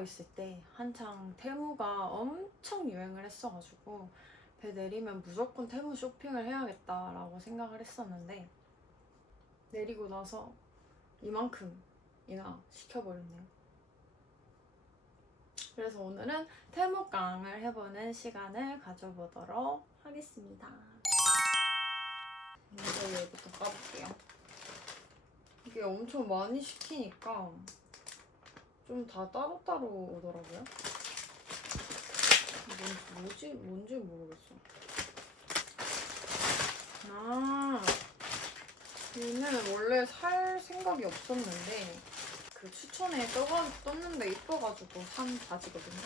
있을 때 한창 테무가 엄청 유행을 했어가지고 배 내리면 무조건 테무 쇼핑을 해야겠다라고 생각을 했었는데 내리고 나서 이만큼이나 시켜버렸네요. 그래서 오늘은 테무깡을 해보는 시간을 가져보도록 하겠습니다. 먼저 얘부터 까볼게요. 이게 엄청 많이 시키니까 좀 다 따로따로 오더라고요. 뭔, 뭐지? 뭔지 모르겠어. 아, 얘는 원래 살 생각이 없었는데 그 추천에 떠가, 떴는데 이뻐가지고 산 바지거든요.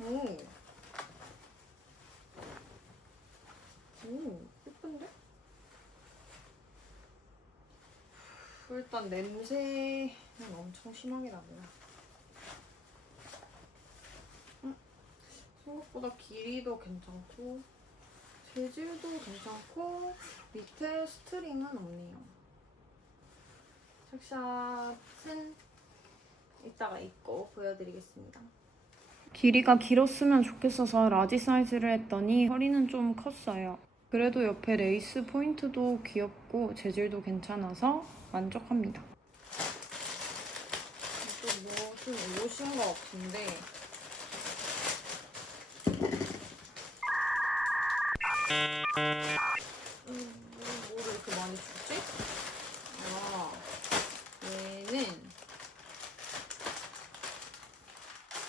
오. 오, 예쁜데? 일단 냄새는 엄청 심하게 나고요. 음, 생각보다 길이도 괜찮고 재질도 괜찮고 밑에 스트링은 없네요. 짝샷은 이따가 입고 보여드리겠습니다. 길이가 길었으면 좋겠어서 라지 사이즈를 했더니 허리는 좀 컸어요. 그래도 옆에 레이스 포인트도 귀엽고 재질도 괜찮아서 만족합니다. 또 무슨 옷인 것 같은데 음, 뭐, 뭐를 이렇게 많이 주지? 아, 얘는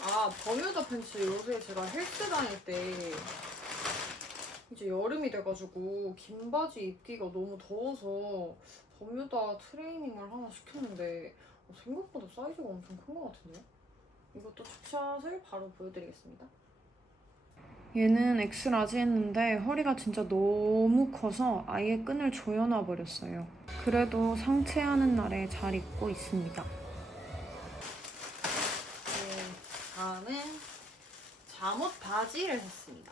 아, 버뮤다 팬츠 요새 제가 헬스 다닐 때 이제 여름이 돼가지고 긴 바지 입기가 너무 더워서 버뮤다 트레이닝을 하나 시켰는데 어, 생각보다 사이즈가 엄청 큰 것 같은데요? 이것도 축샷을 바로 보여드리겠습니다. 얘는 엑스라지 했는데 허리가 진짜 너무 커서 아예 끈을 조여놔 버렸어요. 그래도 상체하는 날에 잘 입고 있습니다. 네, 다음은 잠옷 바지를 했습니다.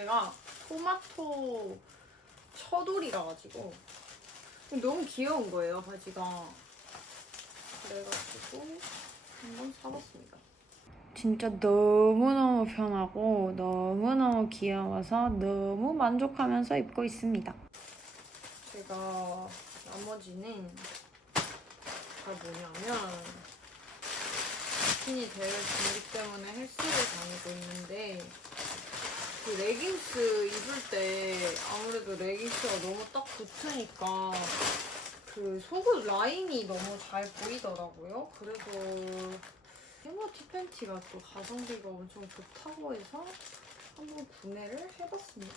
제가 토마토 처돌이라 가지고 너무 귀여운 거예요 바지가. 그래가지고 한번 사봤습니다. 진짜 너무너무 편하고 너무너무 귀여워서 너무 만족하면서 입고 있습니다. 제가 나머지는 다 뭐냐면 비키니 대회 준비 때문에 헬스를 다니고 있는데 그 레깅스 입을 때 아무래도 레깅스가 너무 딱 붙으니까 그 속옷 라인이 너무 잘 보이더라고요. 그래서 헤머 티팬티가 또 가성비가 엄청 좋다고 해서 한번 구매를 해봤습니다.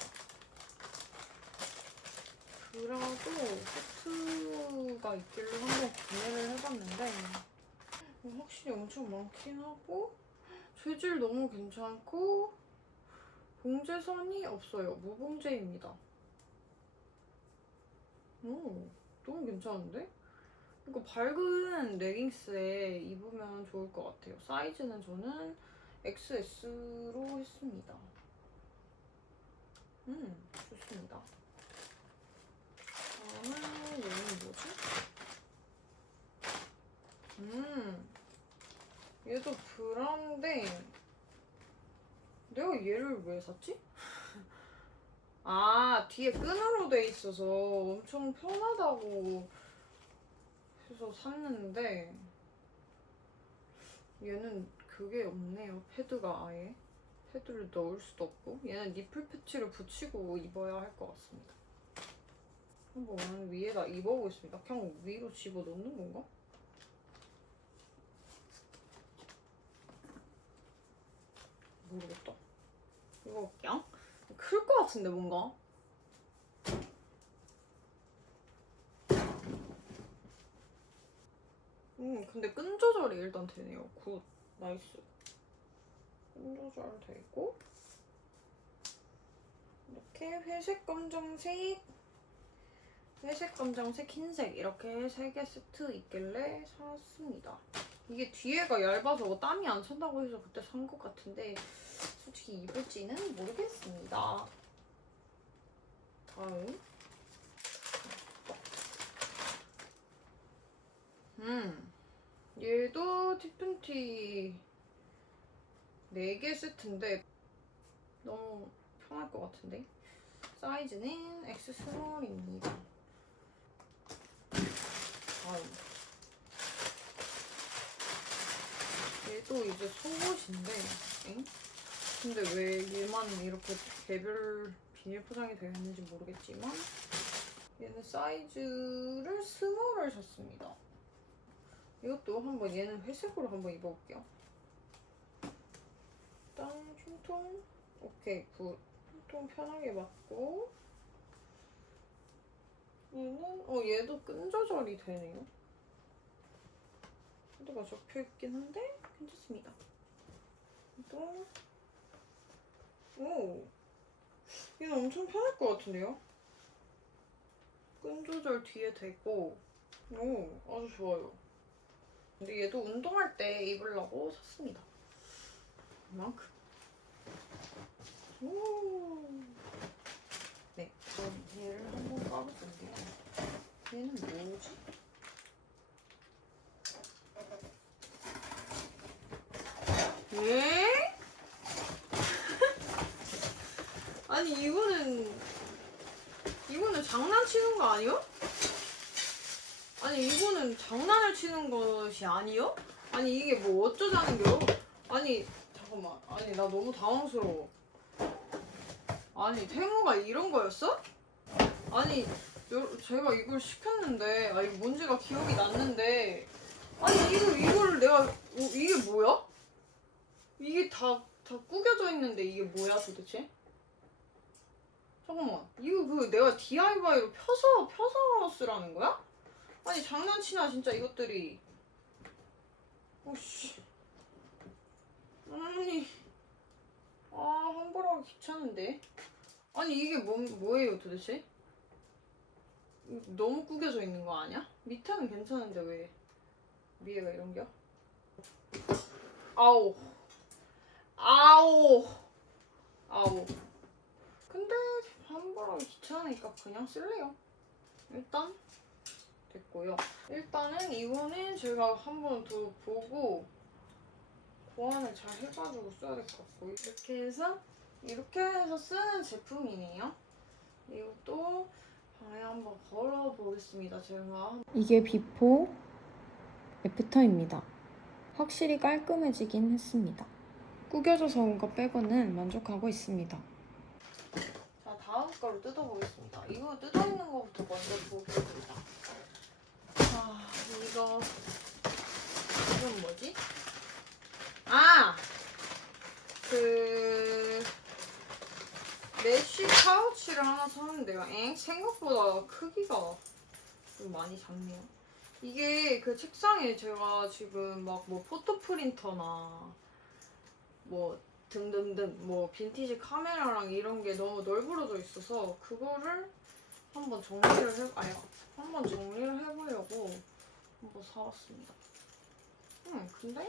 브라도 세트가 있길래 한번 구매를 해봤는데 확실히 엄청 많긴 하고 재질 너무 괜찮고 봉제선이 없어요. 무봉제입니다. 오, 너무 괜찮은데? 이거 밝은 레깅스에 입으면 좋을 것 같아요. 사이즈는 저는 XS로 했습니다. 음, 좋습니다. 다음은 얘는 뭐지? 음, 얘도 브라운데 내가 얘를 왜 샀지? 아, 뒤에 끈으로 돼 있어서 엄청 편하다고 해서 샀는데 얘는 그게 없네요. 패드가 아예. 패드를 넣을 수도 없고 얘는 니플 패치를 붙이고 입어야 할 것 같습니다. 한번 위에다 입어보겠습니다. 그냥 위로 집어 넣는 건가? 모르겠다. 이거 그냥 클것 같은데 뭔가? 음 근데 끈 조절이 일단 되네요. 굿 나이스. 끈 조절 되고 이렇게 회색 검정색 회색, 검정색, 흰색 이렇게 세 개 세트 있길래 샀습니다. 이게 뒤에가 얇아서 뭐 땀이 안 찬다고 해서 그때 산 것 같은데 솔직히 입을지는 모르겠습니다. 다음. 음. 얘도 티팬티 4개 세트인데 너무 편할 것 같은데 사이즈는 X 스몰입니다. 다음. 얘도 이제 속옷인데, 엥? 근데 왜 얘만 이렇게 개별 비닐 포장이 되어 있는지 모르겠지만, 얘는 사이즈를 스몰을 샀습니다. 이것도 한번 얘는 회색으로 한번 입어볼게요. 일단 흉통, 오케이 굿. 흉통 편하게 맞고, 얘는 어 얘도 끈 조절이 되네요. 코드가 적혀 있긴 한데 괜찮습니다. 또 오, 얘는 엄청 편할 것 같은데요? 끈 조절 뒤에 되고, 오, 아주 좋아요. 근데 얘도 운동할 때 입으려고 샀습니다. 이만큼. 오. 네, 그럼 얘를 한번 까볼게요. 얘는 뭐지? 예? 아니 이거는 이거는 장난치는 거 아니요? 아니 이거는 장난을 치는 것이 아니요? 아니 이게 뭐 어쩌자는 겨? 아니 잠깐만 아니 나 너무 당황스러워 아니 태무가 이런 거였어? 아니 여- 제가 이걸 시켰는데 아 이거 뭔지가 기억이 났는데 아니 이거 이거를 내가 어, 이게 뭐야? 이게 다, 다 구겨져 있는데 이게 뭐야 도대체? 잠깐만. 이거 그 내가 DIY로 펴서 펴서 쓰라는 거야? 아니 장난치나 진짜 이것들이. 오씨. 아니. 아 환불하기 귀찮은데. 아니 이게 뭐, 뭐예요 도대체? 너무 구겨져 있는 거 아니야? 밑에는 괜찮은데 왜? 위에가 이런겨? 아우 아오. 아오 근데 환불하기 귀찮으니까 그냥 쓸래요 일단 됐고요 일단은 이거는 제가 한번 더 보고 보완을 잘 해가지고 써야 될 것 같고 이렇게 해서 이렇게 해서 쓰는 제품이네요 이것도 방에 한번 걸어보겠습니다 제가 이게 비포 애프터입니다. 확실히 깔끔해지긴 했습니다. 구겨져서 온거 빼고는 만족하고 있습니다. 거를 뜯어보겠습니다. 이거 뜯어있는 거부터 먼저 보겠습니다. 아 이거 이건 뭐지? 아! 그 메쉬 파우치를 하나 샀는데요. 엥? 생각보다 크기가 좀 많이 작네요. 이게 그 책상에 제가 지금 막 뭐 포토 프린터나 뭐 등등등 뭐 빈티지 카메라랑 이런 게 너무 널브러져 있어서 그거를 한번 정리를 해 아니 한번 정리를 해보려고 한번 사왔습니다. 음 근데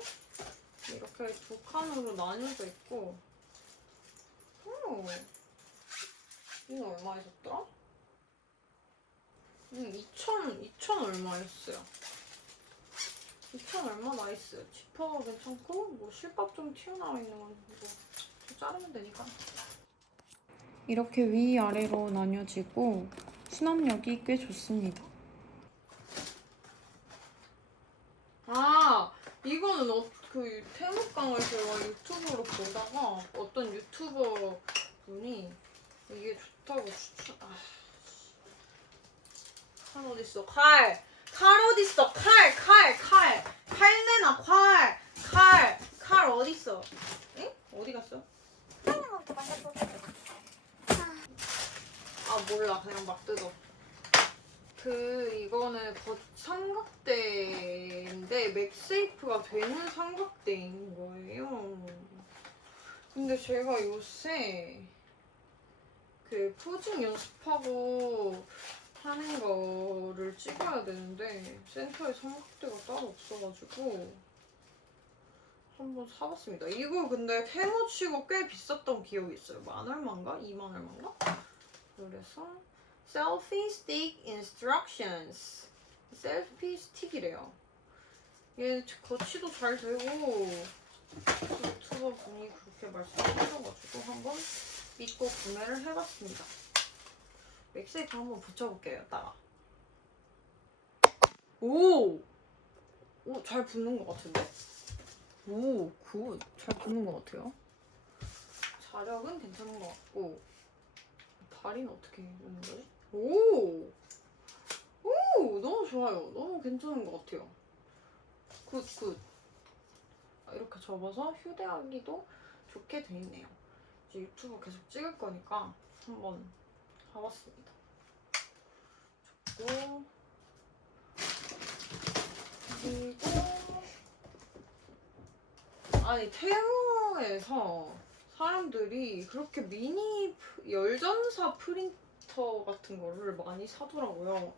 이렇게 두 칸으로 나뉘어져 있고 음 이거 얼마에 샀더라? 음 2천 2천 얼마였어요. 2천 얼마 나이스. 지퍼가 괜찮고 뭐 실밥 좀 튀어나와 있는 건 이거 자르면 되니까. 이렇게 위아래로 나뉘어지고 수납력이 꽤 좋습니다. 아 이거는 어, 그 태국강을 제가 유튜브로 보다가 어떤 유튜버 분이 이게 좋다고 추천. 아, 칼 어딨어? 칼. 칼 어딨어? 칼, 칼, 칼. 칼 내놔, 칼. 칼. 칼 어딨어? 응? 어디 갔어? 아 몰라 그냥 막 뜯어 그 이거는 겉 삼각대인데 맥세이프가 되는 삼각대인 거예요 근데 제가 요새 그 포징 연습하고 하는 거를 찍어야 되는데 센터에 삼각대가 따로 없어가지고 한번 사봤습니다. 이거 근데 테무치고 꽤 비쌌던 기억이 있어요. 만 얼마인가? 2만 얼마인가? 그래서 selfie stick 셀피 스틱이래요. 얘 거치도 잘 되고 유튜버 분이 그렇게 말씀하셔가지고 한번 믿고 구매를 해봤습니다. 맥세이프 한번 붙여볼게요, 따라. 오! 오, 잘 붙는 것 같은데? 오, 굿. 잘 붙는 것 같아요. 자력은 괜찮은 것 같고. 다리는 어떻게 있는 거지? 오! 오! 너무 좋아요. 너무 괜찮은 것 같아요. 굿, 굿. 아, 이렇게 접어서 휴대하기도 좋게 돼 있네요. 이제 유튜브 계속 찍을 거니까 한번 사봤습니다. 좋고. 그리고 아니 테무에서 사람들이 그렇게 미니 프- 열전사 프린터 같은 거를 많이 사더라고요.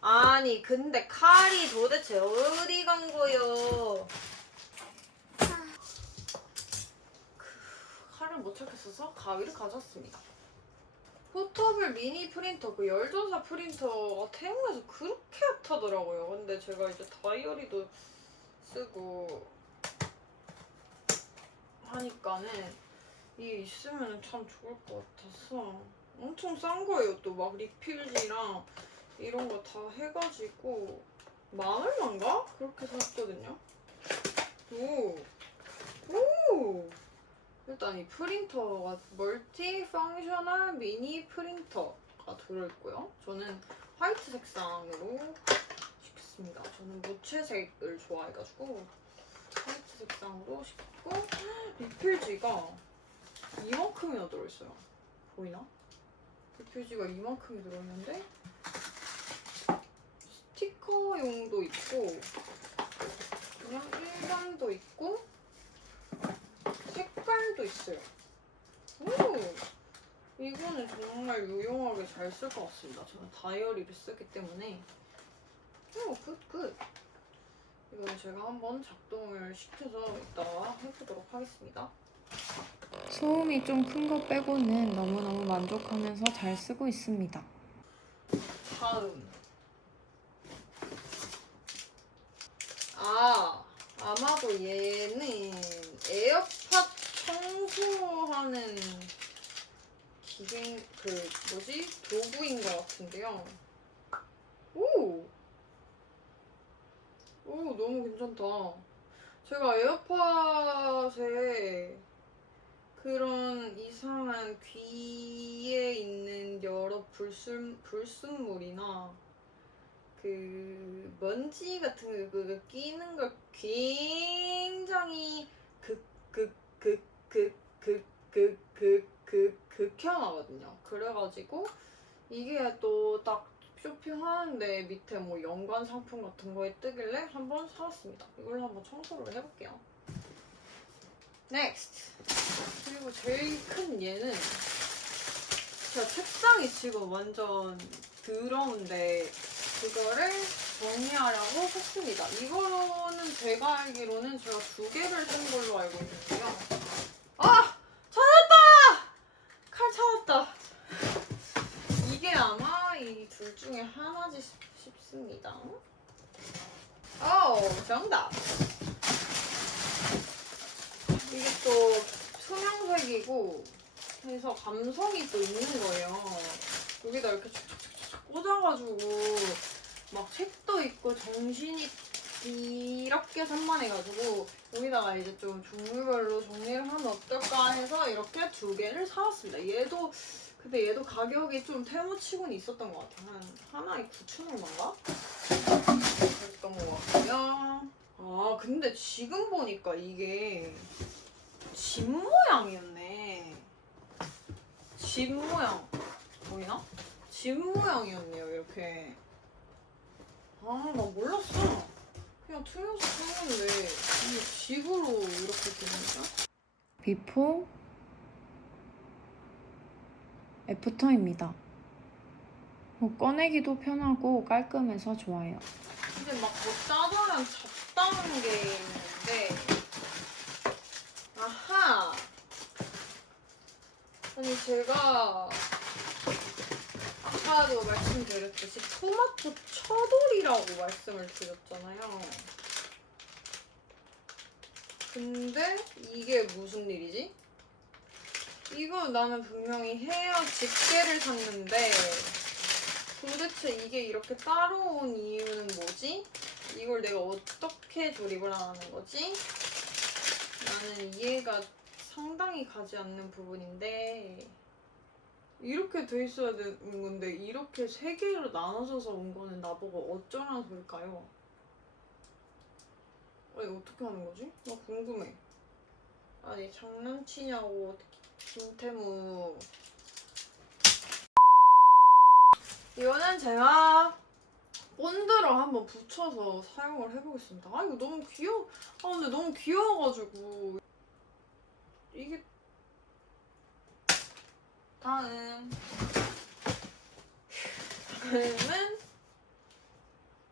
아니 근데 칼이 도대체 어디 간 거요? 그 칼을 못 찾겠어서 가위를 가져왔습니다. 포터블 미니 프린터 그 열전사 프린터가 태용에서 그렇게 핫하더라고요. 근데 제가 이제 다이어리도 쓰고 하니까는 이게 있으면 참 좋을 것 같아서 엄청 싼 거예요. 또 막 리필지랑 이런 거 다 해가지고 만 얼마인가? 그렇게 샀거든요. 오, 오. 일단 이 프린터가 멀티 펑셔널 미니 프린터가 들어있고요. 저는 화이트 색상으로 시켰습니다. 저는 무채색을 좋아해가지고 화이트 색상으로 시켰고 리필지가 이만큼이나 들어있어요. 보이나? 리필지가 이만큼이 들어있는데 스티커용도 있고 그냥 일반도 있고 색깔도 있어요. 오! 이거는 정말 유용하게 잘 쓸 것 같습니다. 저는 다이어리를 쓰기 때문에. 오, 굿, 굿. 이거는 제가 한번 작동을 시켜서 이따가 해보도록 하겠습니다. 소음이 좀 큰 거 빼고는 너무너무 만족하면서 잘 쓰고 있습니다. 다음. 아, 아마도 얘는 에어팟 청소하는 기계, 그, 뭐지? 도구인 것 같은데요. 오! 오, 너무 괜찮다. 제가 에어팟에 그런 이상한 귀에 있는 여러 불순, 불순물이나 그 먼지 같은 거 그거 끼는 걸 굉장히 극극극극극 극극극 극혐하거든요. 그래가지고 이게 또 딱 쇼핑하는데 밑에 뭐 연관 상품 같은 거에 뜨길래 한번 사왔습니다. 이걸로 한번 청소를 해볼게요. 넥스트 그리고 제일 큰 얘는 제가 책상이 지금 완전 더러운데 그거를 정리하려고 샀습니다. 이거는 제가 알기로는 제가 두 개를 산 걸로 알고 있는데요. 싶- 싶습니다. 어, 정답. 이게 또 투명색이고 해서 감성이 또 있는 거예요. 여기다 이렇게 촉촉촉촉 꽂아가지고 막 책도 있고 정신이 이렇게 산만해가지고 여기다가 이제 좀 종류별로 정리를 하면 어떨까 해서 이렇게 두 개를 사왔습니다. 얘도 근데 얘도 가격이 좀 테무치곤 있었던 것 같아요. 한 하나에 9천 얼마인가? 그랬던 것 같고요. 아 근데 지금 보니까 이게 집 모양이었네. 집 모양 보이나? 집 모양이었네요 이렇게. 아나 몰랐어. 그냥 투명색 생겼는데 이게 집으로 이렇게 되니까. 비포 애프터입니다. 뭐 꺼내기도 편하고 깔끔해서 좋아요. 이제 막뭐 짜자면 잡다는 게 있는데 아하! 아니, 제가 아까도 말씀드렸듯이 토마토 처돌이라고 말씀을 드렸잖아요. 근데 이게 무슨 일이지? 이거 나는 분명히 헤어 집게를 샀는데 도대체 이게 이렇게 따로 온 이유는 뭐지? 이걸 내가 어떻게 조립을 하는 거지? 나는 이해가 상당히 가지 않는 부분인데 이렇게 돼 있어야 되는 건데 이렇게 세 개로 나눠져서 온 거는 나보고 어쩌라는 소릴까요? 아니 어떻게 하는 거지? 나 궁금해. 아니 장난치냐고 김태무. 이거는 제가 본드를 한번 붙여서 사용을 해보겠습니다. 아 이거 너무 귀여워. 아 근데 너무 귀여워가지고 이게 다음 다음은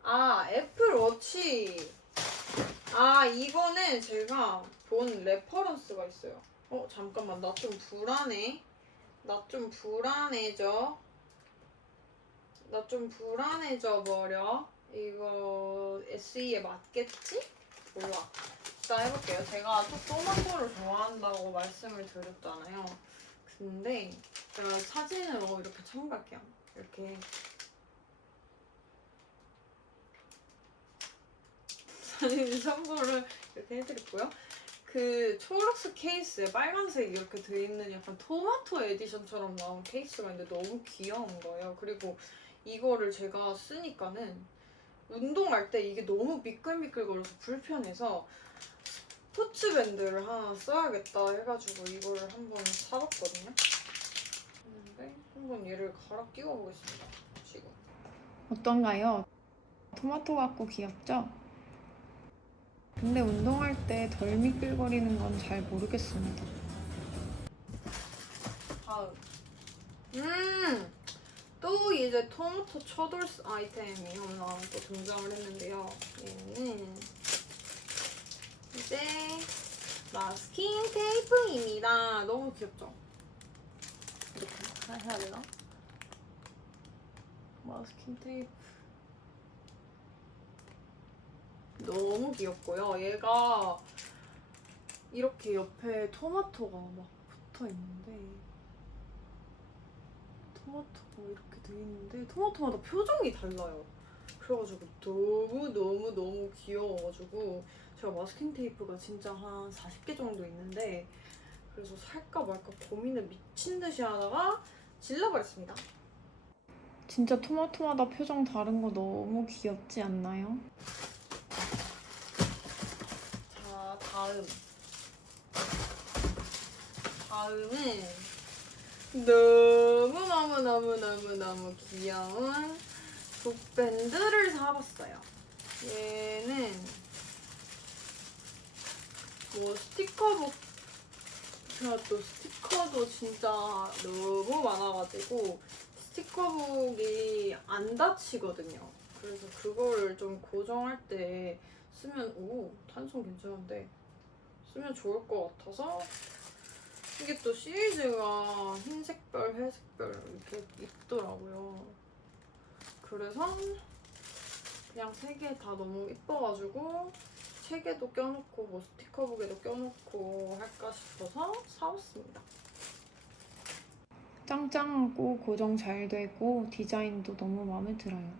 아 애플워치 아 이거는 제가 본 레퍼런스가 있어요 어 잠깐만. 나 좀 불안해. 나 좀 불안해져. 나 좀 불안해져 버려. 이거 SE에 맞겠지? 몰라. 일단 해볼게요. 제가 또 토마토를 좋아한다고 말씀을 드렸잖아요. 근데 제가 사진으로 이렇게 첨부할게요. 이렇게. 사진 첨부를 이렇게 해드렸고요. 그 초록색 케이스에 빨간색 이렇게 돼 있는 약간 토마토 에디션처럼 나온 케이스가 있는데 너무 귀여운 거예요. 그리고 이거를 제가 쓰니까는 운동할 때 이게 너무 미끌미끌거려서 불편해서 스포츠 밴드를 하나 써야겠다 해가지고 이거를 한번 사봤거든요. 근데 한번 얘를 갈아 끼워보겠습니다. 지금. 어떤가요? 토마토 같고 귀엽죠? 근데 운동할 때 덜 미끌거리는 건 잘 모르겠습니다. 다음. 음! 또 이제 토마토 처돌스 아이템이 하나 또 등장을 했는데요. 얘는 이제 마스킹 테이프입니다. 너무 귀엽죠? 이렇게 해야 되나? 마스킹 테이프. 너무 귀엽고요. 얘가 이렇게 옆에 토마토가 막 붙어 있는데 토마토가 이렇게 돼 있는데 토마토마다 표정이 달라요. 그래가지고 너무 너무 너무 귀여워가지고 제가 마스킹 테이프가 진짜 한 40개 정도 있는데 그래서 살까 말까 고민을 미친 듯이 하다가 질러버렸습니다. 진짜 토마토마다 표정 다른 거 너무 귀엽지 않나요? 자 다음 다음은 너무 너무 너무 너무 너무 귀여운 북밴드를 사봤어요. 얘는 뭐 스티커북 제가 또 스티커도 진짜 너무 많아가지고 스티커북이 안 닫히거든요. 그래서 그거를 좀 고정할 때 쓰면 오 탄성 괜찮은데 쓰면 좋을 것 같아서 이게 또 시리즈가 흰색별, 회색별 이렇게 있더라고요. 그래서 그냥 세 개 다 너무 이뻐가지고 책에도 껴놓고 뭐 스티커북에도 껴놓고 할까 싶어서 사왔습니다. 짱짱하고 고정 잘 되고 디자인도 너무 마음에 들어요.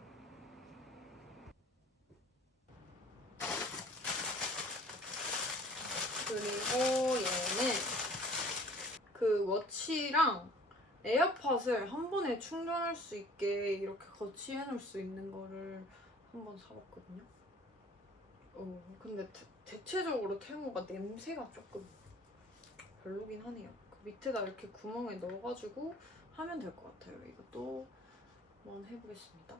그리고 얘는 그 워치랑 에어팟을 한 번에 충전할 수 있게 이렇게 거치해 놓을 수 있는 거를 한 번 사봤거든요. 어, 근데 대, 대체적으로 테모가 냄새가 조금 별로긴 하네요. 그 밑에다 이렇게 구멍에 넣어가지고 하면 될 것 같아요. 이것도 한번 해보겠습니다.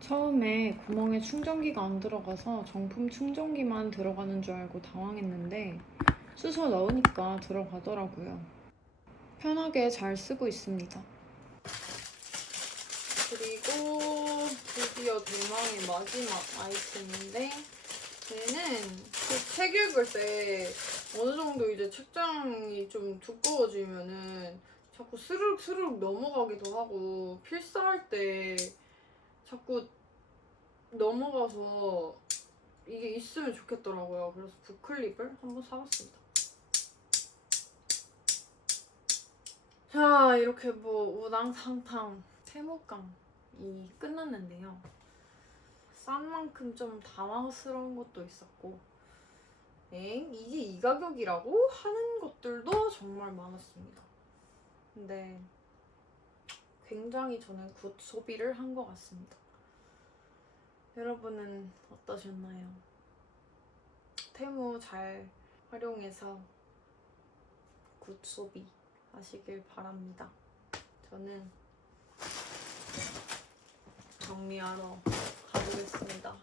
처음에 구멍에 충전기가 안 들어가서 정품 충전기만 들어가는 줄 알고 당황했는데 쑤서 넣으니까 들어가더라고요. 편하게 잘 쓰고 있습니다. 그리고 드디어 대망의 마지막 아이템인데 얘는 그책 읽을 때 어느 정도 이제 책장이 좀 두꺼워지면은 자꾸 스르륵 스르륵 넘어가기도 하고 필사할 때 자꾸 넘어가서 이게 있으면 좋겠더라고요. 그래서 부클립을 한번 사봤습니다. 자 이렇게 뭐 우당탕탕 세모감이 끝났는데요. 싼 만큼 좀 당황스러운 것도 있었고 엥? 이게 이 가격이라고? 하는 것들도 정말 많았습니다. 근데 굉장히 저는 굿 소비를 한 것 같습니다. 여러분은 어떠셨나요? 테무 잘 활용해서 굿 소비 하시길 바랍니다. 저는 정리하러 가보겠습니다.